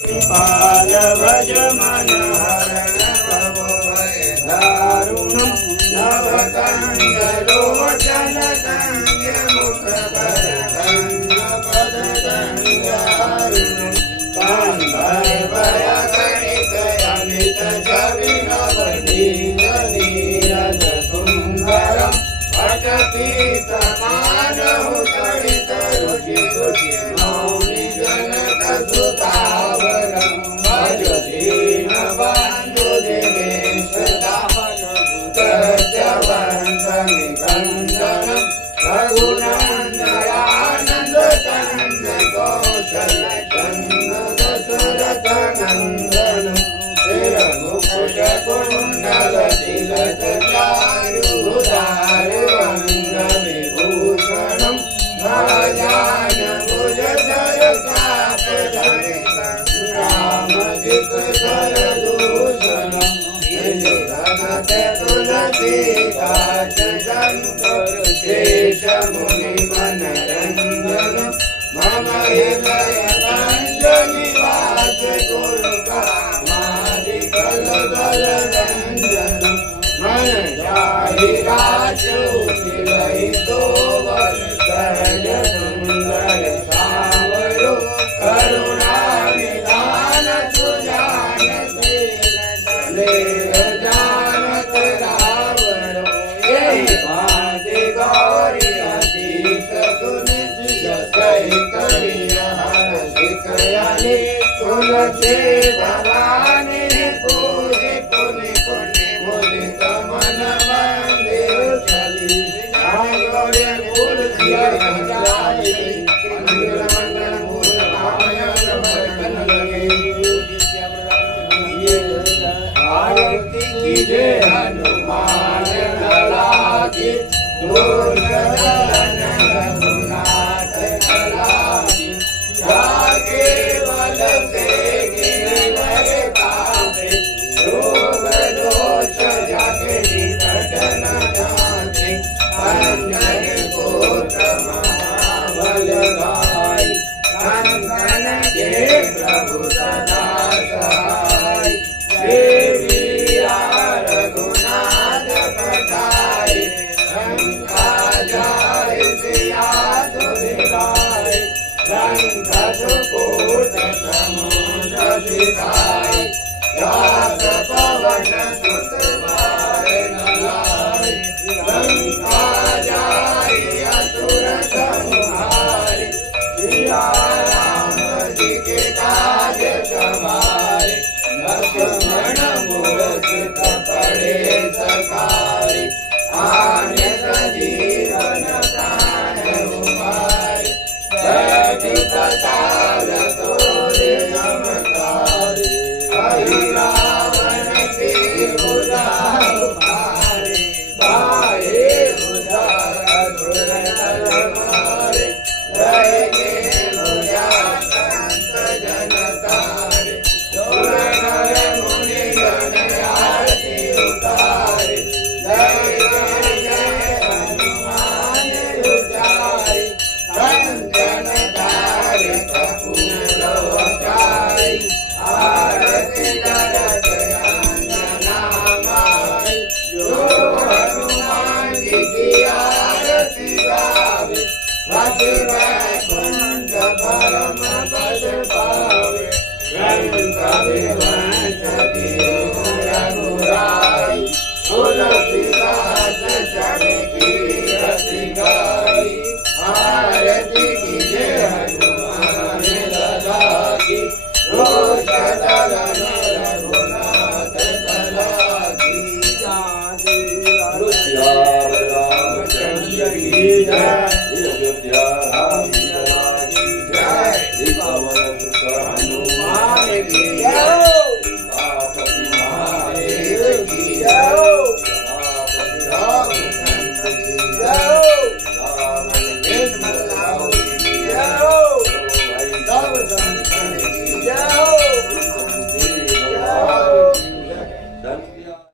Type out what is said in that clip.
कृपाल भज मन हरण तव भय दारुणं नवकंज लोचन कंज मुख कर कंज पद कंजारुणं कंधर्व गणित अमित छवि नवनीत नीरज सुंदरं पटपीत मानहु तडित रुचि रुचि मौनि जनक सुतावरं भज दीन बंधु दिनेश दाहन सत्यवंत निकंदनं रघुनंदनानंद चंद कौशल चंद दशरथ नंदनं रघुकुल कुंडल तिलक चारुधार अंग विभूषणं महाजान भुज धर चाप धरे रामजित कर दूषणं तुलसी काच शंकर शेष मुनि मनरंजन मम हृदय कंज निवास गुरु कामादिकल बल रंजन मन जाहि राजू दिलहि तोवर सहज सुंदर सावरो करुणा निधान सुजान शील जानत रावरो यही बाति गौरी अतीत सुनिधि सहित हर सिकयानि तुलसी भवानी पूजि पुनि पुनि मुदित मन मंदिर चली गौरी फूल मंगल मंगल फूल आयन बरकन लगे आरती कीजे हनुमान लला की दुर्जन रघुनाथ लला की जाके बल से गिरवर कापे रोग दोष जाके निकट न जाते अंजनी पुत्र महाबल गाय कंचन के प्रभु सदा सहाय देवी रघुनाथ पठाए लंका जाय सिया दुधिलाए लंका कोट समुद्र सिधाए जात पवन सुत बार न लाए लंका जाय असुर संहारे सिया राम जी के काज सवारे लक्ष्मण मूर्छित पड़े सखारे आने सजीवन प्राण उबारे बैठि पताल तोरे नमस्कार कहि रावण की उदार मारे बाहे उदार असुर दल मारे जय गे भुजा संत जन तारे सुर नर मुनि गण आरती उतारे जय जय जय हनुमान उचारे कंचन तारे कपूर लोचारे आरती करत अंजना माई जो हनुमान जी की आरती गावे भज वैकुंठ परम पद पावे रंग विवंश दियो रघुराई तुलसीदास जन की रति गाई आरती कीजे हनुमान लला की दोष दलन रघुनाथ कला की रामचंद्र की जय।